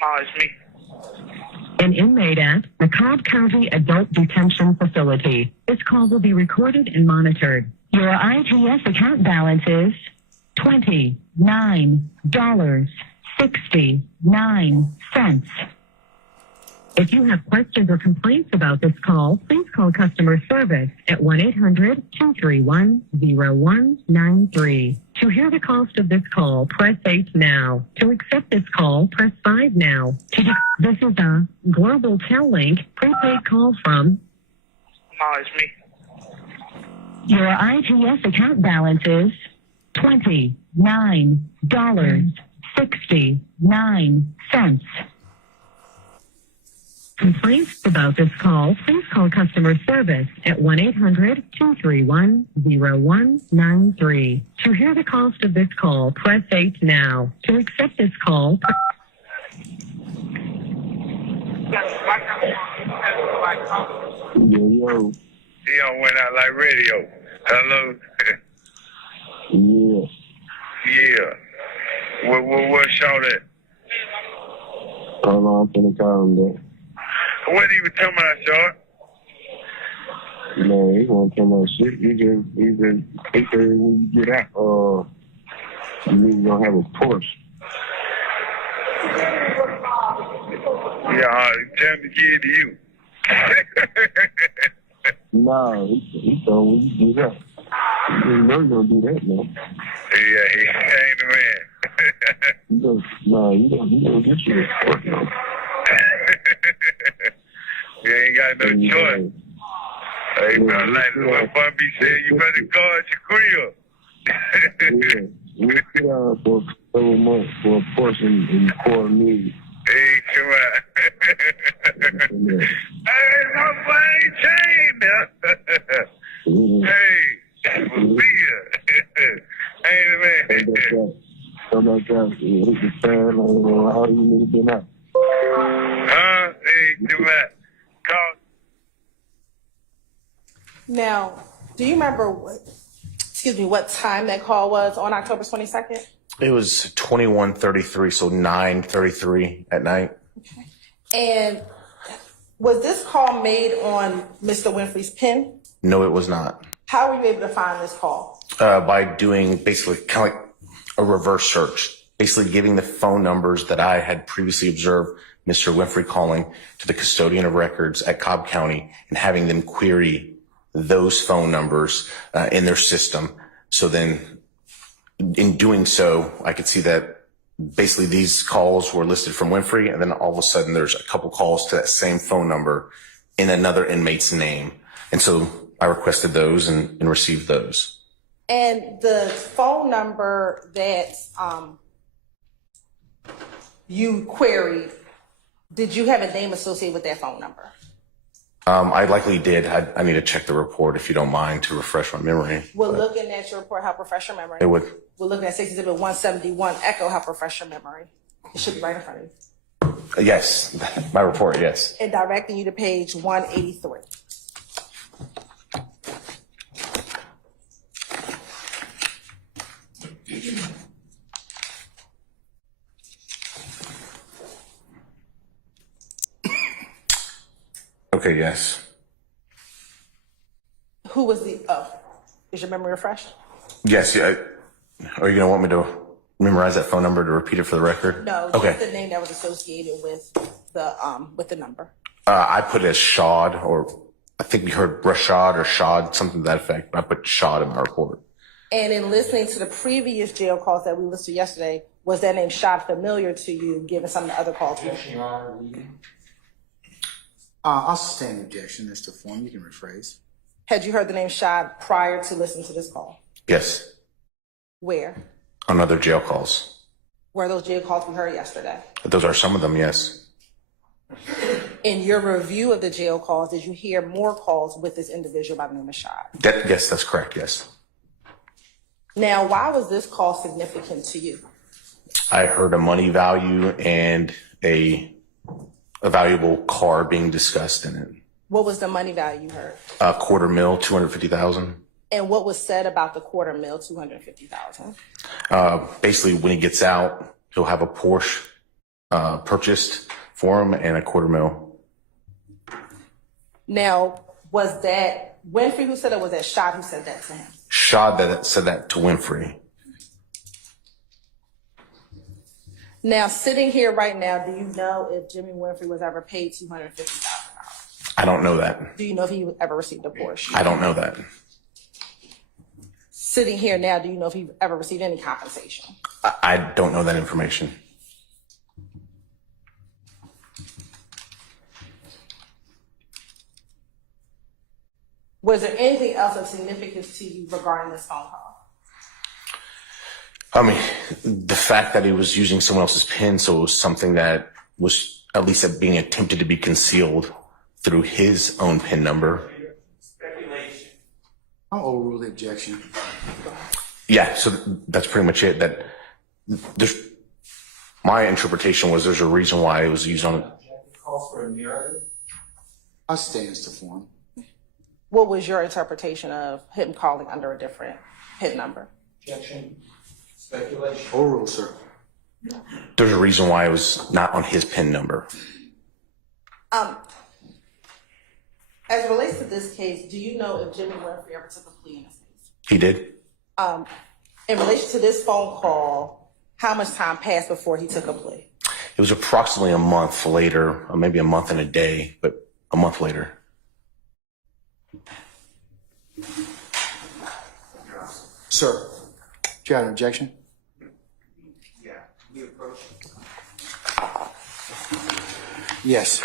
It's me. An inmate at the Cobb County Adult Detention Facility. This call will be recorded and monitored. Your IGS account balance is $29.69. If you have questions or complaints about this call, please call customer service at 1-800-231-0193. To hear the cost of this call, press 8 now. To accept this call, press 5 now. This is a Global Tel Link prepaid call from... It's me. Your IGS account balance is $29.69. Complaints about this call, please call customer service at 1-800-231-0193. To hear the cost of this call, press 8 now. To accept this call, Yo. Dion went out like radio. Hello. Yeah. Yeah. What show that? Hold on, I'm finna call him back. What did he was talking about, Sean? Man, he won't tell my shit. He said when you get out, you gonna have a Porsche. Yeah, tell him to give it to you. Nah, he told me when you get out. You know you're gonna do that, man. Yeah, he ain't the man. You gonna get you a Porsche, man. You ain't got no choice. Hey, man, like what Bobby said, you better guard your crib. We put out for several months for a Porsche in $250,000. Hey, come on. Hey, my boy ain't changed now. Hey, Leah. Hey, man. So my God, hit the fan, how you need to get out. Hey, come on. Now, do you remember what time that call was on October 22nd? It was 21:33, so 9:33 at night. Okay. And was this call made on Mr. Winfrey's pen? No, it was not. How were you able to find this call? By doing basically kind of like a reverse search, basically giving the phone numbers that I had previously observed Mr. Winfrey calling to the custodian of records at Cobb County and having them query those phone numbers in their system. So then in doing so, I could see that basically these calls were listed from Winfrey, and then all of a sudden there's a couple calls to that same phone number in another inmate's name. And so I requested those and received those. And the phone number that you queried, did you have a name associated with that phone number? I likely did. I need to check the report if you don't mind to refresh my memory. We're looking at your report, help refresh your memory. It would. We're looking at 60171 Echo, help refresh your memory. It should be right in front of you. Yes, my report, yes. And directing you to page 183. Okay, yes. Who was is your memory refreshed? Yes, yeah. Are you going to want me to memorize that phone number to repeat it for the record? No, okay. Just the name that was associated with the number. I put it as Shad, or I think we heard Rashad or Shad, something to that effect. I put Shad in my report. And in listening to the previous jail calls that we listed yesterday, was that name Shad familiar to you, given some of the other calls? I'll sustain the objection as to form. You can rephrase. Had you heard the name Shad prior to listening to this call? Yes. Where? On other jail calls. Were those jail calls we heard yesterday? Those are some of them, yes. In your review of the jail calls, did you hear more calls with this individual by the name of Shad? Yes, that's correct, yes. Now, why was this call significant to you? I heard a money value and a valuable car being discussed in it. What was the money value you heard? $250,000, $250,000. And what was said about the $250,000? Basically, when he gets out, he'll have a Porsche purchased for him and a $250,000. Now, was that Winfrey who said it, or was that Shad who said that to him? Shad that said that to Winfrey. Now, sitting here right now, do you know if Jimmy Winfrey was ever paid $250,000? I don't know that. Do you know if he ever received a Porsche? I don't know that. Sitting here now, do you know if he ever received any compensation? I don't know that information. Was there anything else of significance to you regarding this phone call? I mean, the fact that he was using someone else's PIN, so it was something that was at least being attempted to be concealed through his own PIN number. Speculation. I'll overrule the objection. Yeah, so that's pretty much it. That my interpretation was there's a reason why it was used on it. Calls for a narrative. I'll stand as to form. What was your interpretation of him calling under a different PIN number? Objection. Speculation. Overrule, sir. There's a reason why it was not on his PIN number. As it relates to this case, do you know if Jimmy Winfrey ever took a plea in this case? He did. In relation to this phone call, how much time passed before he took a plea? It was approximately a month later, or maybe a month and a day, but a month later. Sir, do you have an objection? Yeah, we approach. Yes.